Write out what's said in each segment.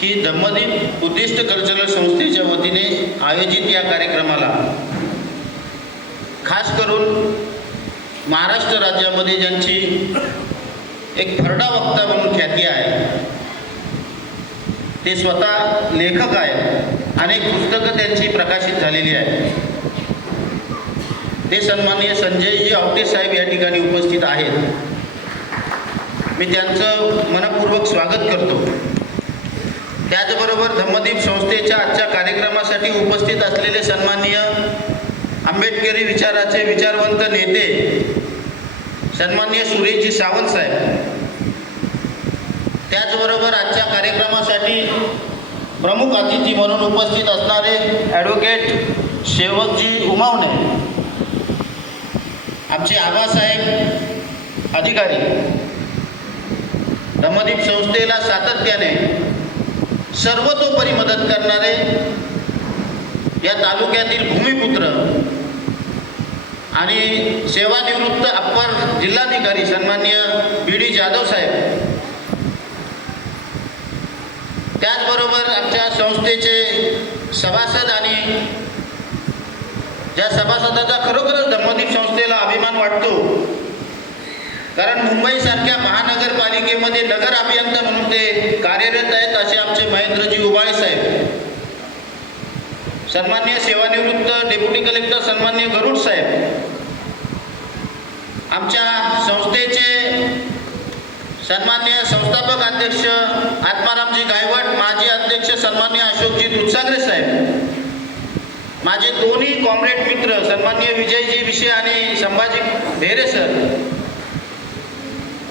की Dhammadeep Buddhist cultural संस्थेच्या वतीने आयोजित या कार्यक्रमाला खास करून महाराष्ट्र राज्यामध्ये ज्यांची एक फरडा वक्ता म्हणून ख्याती आहे, ते स्वतः लेखक आहेत, अनेक पुस्तकं त्यांची प्रकाशित झालेली आहेत, ते सन्माननीय संजयजी आवटे साहेब या ठिकाणी उपस्थित आहेत. मी त्यांचं मनपूर्वक स्वागत करतो. त्याचबरोबर धम्मदीप संस्थेच्या आजच्या कार्यक्रमासाठी उपस्थित असलेले सन्माननीय आंबेडकरी विचाराचे विचारवंत नेते सन्माननीय सुरेशजी सावंत साहेब, त्याचबरोबर आजच्या कार्यक्रमासाठी प्रमुख अतिथी म्हणून उपस्थित असणारे ॲडव्होकेट सेवकजी उमावणे, आमचे आबासाहेब अधिकारी, धम्मदीप संस्थेला सातत्याने सर्वतोपरी मदत करणारे या तालुक्यातील भूमिपुत्र आणि सेवानिवृत्त अप्पर जिल्हाधिकारी सन्माननीय बी.डी. जाधव साहेब, त्याचबरोबर आमच्या संस्थेचे सभासद आणि ज्या सभासदाचा खरोखरच धम्मदीप संस्थेला अभिमान वाटतो, कारण मुंबईसारख्या महानगरपालिकेमध्ये नगर अभियंता म्हणून ते कार्यरत आहेत, असे आमचे महेंद्रजी उबाळे साहेब, सन्माननीय सेवानिवृत्त डेप्युटी कलेक्टर सन्माननीय गरुड साहेब, आमच्या संस्थेचे सन्माननीय संस्थापक अध्यक्ष आत्मारामजी गायवट, माजी अध्यक्ष सन्माननीय अशोकजी दुधसागरे साहेब, माझे दोन्ही कॉम्रेड मित्र सन्माननीय विजयजी विषे आणि संभाजी ढेरे सर,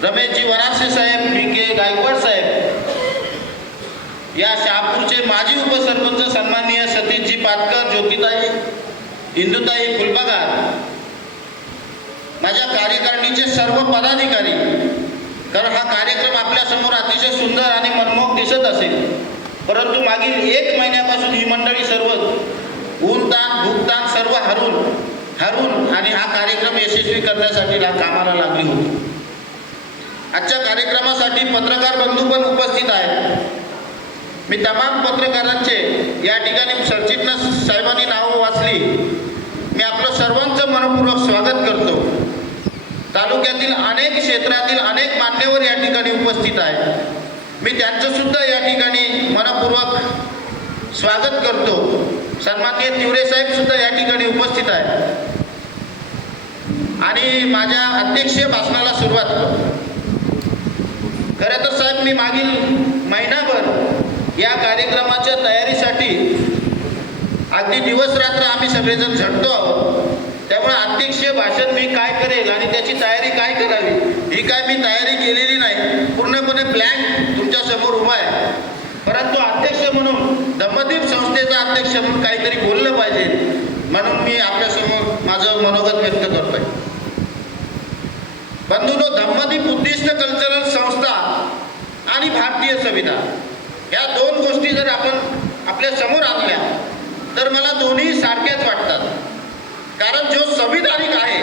रमेशजी वरासे साहेब, बी.के. गायकवाड साहेब, या शहापूरचे माजी उपसरपंच सन्माननीय सतीशजी पाटकर, ज्योतिताई इंदुताई फुलपगार, माझ्या कार्यकारिणीचे सर्व पदाधिकारी, कारण हा कार्यक्रम आपल्यासमोर अतिशय सुंदर आणि मनमोहक दिसत असेल, परंतु मागील 1 महिन्यापासून ही मंडळी सर्व ऊनतान भूकतान सर्व हरून आणि हा कार्यक्रम यशस्वी करण्यासाठी कामाला लागली होती. आजच्या कार्यक्रमासाठी पत्रकार बंधू पण उपस्थित आहेत. मी तमाम पत्रकारांचे या ठिकाणी सरचिटणीस साहेबांनी नावं वाचली, मी आपलं सर्वांचं मनपूर्वक स्वागत करतो. तालुक्यातील अनेक क्षेत्रातील अनेक मान्यवर या ठिकाणी उपस्थित आहेत, मी त्यांचंसुद्धा या ठिकाणी मनपूर्वक स्वागत करतो. सन्माननीय तिवरे साहेब सुद्धा या ठिकाणी उपस्थित आहेत आणि माझ्या अध्यक्षीय भाषणाला सुरुवात करतो. खरं तर साहेब, मी मागील महिनाभर या कार्यक्रमाच्या तयारीसाठी अगदी दिवसरात्र आम्ही सगळेजण झटतो आहोत. त्यामुळे अध्यक्षीय भाषण मी काय करेल आणि त्याची तयारी काय करावी ही काय मी तयारी केलेली नाही, पूर्णपणे ब्लँक तुमच्यासमोर उभा आहे. परंतु अध्यक्ष म्हणून धम्मदीप संस्थेचा अध्यक्ष म्हणून काहीतरी बोललं पाहिजे, म्हणून मी आपल्यासमोर माझं मनोगत व्यक्त करतोय. बंधूंनो, धम्मदीप बुद्धिस्ट कल्चरल संस्था आणि भारतीय संविधान या दोन गोष्टी जर आपण आपल्या समोर आणल्या तर मला दोन्ही सारख्याच वाटतात. कारण जो संविधानिक आहे,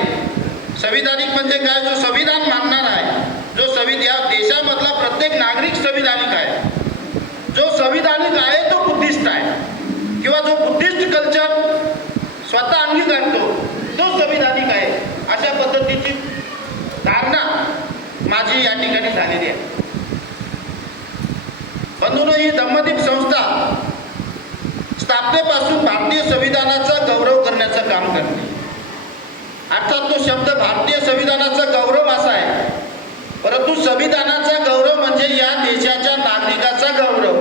संविधानिक म्हणजे काय, जो संविधान मानणार आहे, जो या देशामधला प्रत्येक नागरिक संविधानिक आहे, जो संविधानिक आहे तो बुद्धिस्ट आहे, किंवा जो बुद्धिस्ट कल्चर स्वतः अंगीकारतो तो संविधानिक आहे, अशा पद्धतीची धारणा माझी या ठिकाणी झालेली आहे. बंधूंनो, ही धम्मदीप संस्था स्थापनेपासून भारतीय संविधानाचा गौरव करण्याचं काम करते. अर्थात तो शब्द भारतीय संविधानाचा गौरव असा आहे, परंतु संविधानाचा गौरव म्हणजे या देशाच्या नागरिकाचा गौरव,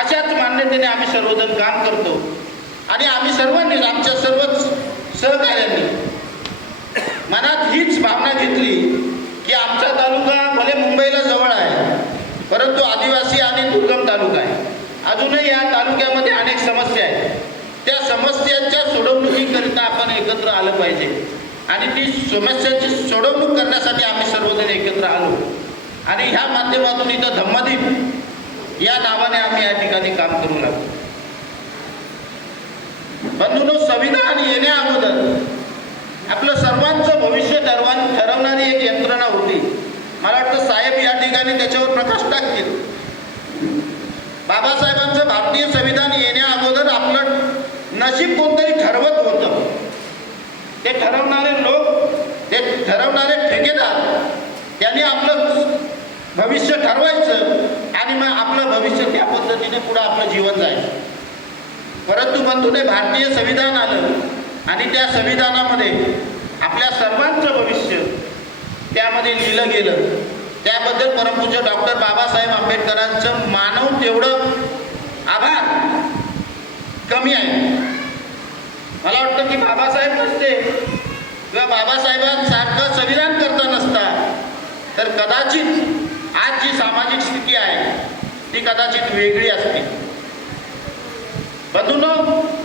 अशाच मान्यतेने आम्ही सर्वजण काम करतो. आणि आम्ही सर्वांनी, आमच्या सर्वच सहकार्यांनी मनात हीच भावना घेतली की आमचा तालुका भले मुंबईला जवळ आहे, परंतु आदिवासी आणि दुर्गम तालुका आहे. अजूनही या तालुक्यामध्ये अनेक समस्या आहेत. त्या समस्यांच्या सोडवणुकीकरिता आपण एकत्र आलं पाहिजे आणि ती समस्यांची सोडवणूक करण्यासाठी आम्ही सर्वजण एकत्र आलो आणि ह्या माध्यमातून इथं धम्मदीप या नावाने आम्ही या ठिकाणी काम करू लागलो. बंधूंनो, संविधान येण्या अगोदर आपलं सर्वांचं भविष्य ठरवणारी एक यंत्रणा होती. मला वाटतं साहेब या ठिकाणी त्याच्यावर प्रकाश टाकतील. बाबासाहेबांचं भारतीय संविधान येण्या अगोदर आपलं नशीब कोणतरी ठरवत होतं. ते ठरवणारे लोक, ते ठरवणारे ठेकेदार, त्यांनी आपलं भविष्य ठरवायचं आणि मग आपलं भविष्य त्या पद्धतीने पुढे आपलं जीवन जायचं. परंतु बंधूने भारतीय संविधान आलं आणि त्या संविधानामध्ये आपल्या सर्वांचं भविष्य त्यामध्ये लिहिलं गेलं. त्याबद्दल परमपूज्य डॉक्टर बाबासाहेब आंबेडकरांचं मानव तेवढं आभार कमी आहे. मला वाटतं की बाबासाहेब नसते किंवा बाबासाहेबांसारखं संविधान करता नसता तर कदाचित आज जी सामाजिक स्थिती आहे ती कदाचित वेगळी असते. बंधूंनो,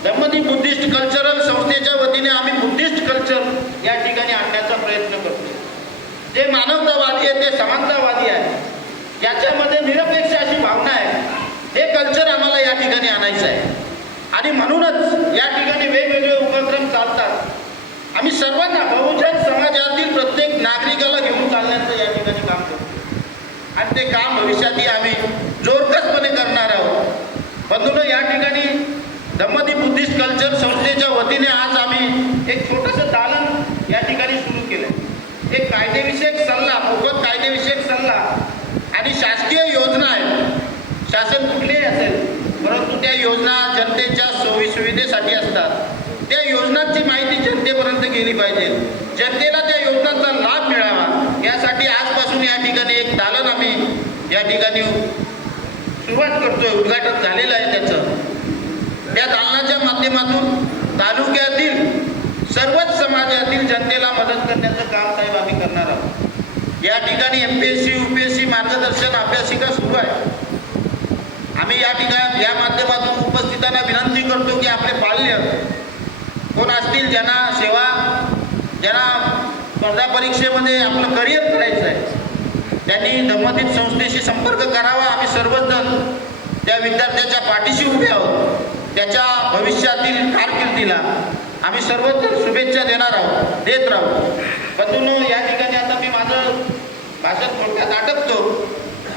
धम्मदीप बुद्धिस्ट कल्चरल संस्थेच्या वतीने आम्ही बुद्धिस्ट कल्चर या ठिकाणी आणण्याचा प्रयत्न करतो. जे मानवतावादी आहे, ते समानतावादी आहे, ज्याच्यामध्ये निरपेक्ष अशी भावना आहे, हे कल्चर आम्हाला या ठिकाणी आणायचं आहे. आणि म्हणूनच या ठिकाणी वेगवेगळे उपक्रम चालतात. आम्ही सर्वांना, बहुजन समाजातील प्रत्येक नागरिकाला घेऊन चालण्याचं या ठिकाणी काम करतो आणि ते काम भविष्यातही आम्ही जोरकसपणे करणार आहोत. बंधूंनो, या ठिकाणी धम्मदीप बुद्धिस्ट कल्चर संस्थेच्या वतीने आज आम्ही एक छोटंसं दालन या ठिकाणी सुरू केलं. एक कायदेविषयक सल्ला, मोफत कायदेविषयक सल्ला आणि शासकीय योजना आहेत. शासन कुठलेही असेल, परंतु त्या योजना जनतेच्या सोयीसुविधेसाठी असतात. त्या योजनांची माहिती जनतेपर्यंत गेली पाहिजे, जनतेला त्या योजनांचा लाभ मिळावा, यासाठी आजपासून या ठिकाणी एक दालन आम्ही या ठिकाणी सुरुवात करतोय. उद्घाटन झालेलं आहे त्याचं. त्या दालनाच्या माध्यमातून तालुक्यातील सर्वच समाजातील जनतेला मदत करण्याचं काम साहेब आम्ही करणार आहोत. या ठिकाणी MPSC UPSC मार्गदर्शन अभ्यासिका सुरू आहे. आम्ही या ठिकाणी या माध्यमातून उपस्थितांना विनंती करतो की आपले पाल्य कोण असतील, ज्यांना स्पर्धा परीक्षेमध्ये आपलं करिअर करायचं आहे, त्यांनी धम्मदीप संस्थेशी संपर्क करावा. आम्ही सर्वजण त्या विद्यार्थ्याच्या पाठीशी उभे आहोत. त्याच्या भविष्यातील कारकिर्दीला आम्ही सर्वजण शुभेच्छा देत राहू. बंधूंनो, या ठिकाणी आता मी माझं भाषण थोडक्यात आटपतो.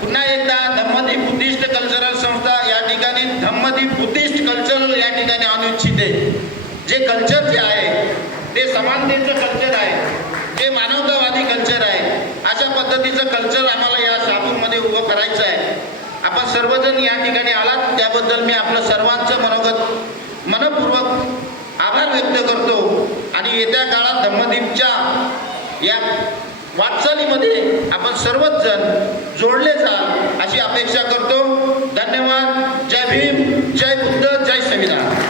पुन्हा एकदा धम्मदीप बुद्धिस्ट कल्चरल संस्था या ठिकाणी धम्मदीप बुद्धिस्ट कल्चर या ठिकाणी आणू इच्छिते. जे कल्चर जे आहे ते समानतेचं कल्चर आहे, जे मानवतावादी कल्चर आहे, अशा पद्धतीचं कल्चर आम्हाला या शापूरमध्ये उभं करायचं आहे. आपण सर्वजण या ठिकाणी आलात त्याबद्दल मी आपलं सर्वांचं मनपूर्वक आभार व्यक्त करतो. आणि येत्या काळात धम्मदीपच्या या वाटचालीमध्ये आपण सर्वच जण जोडले जाल अशी अपेक्षा करतो. धन्यवाद. जय भीम, जय बुद्ध, जय संविधान.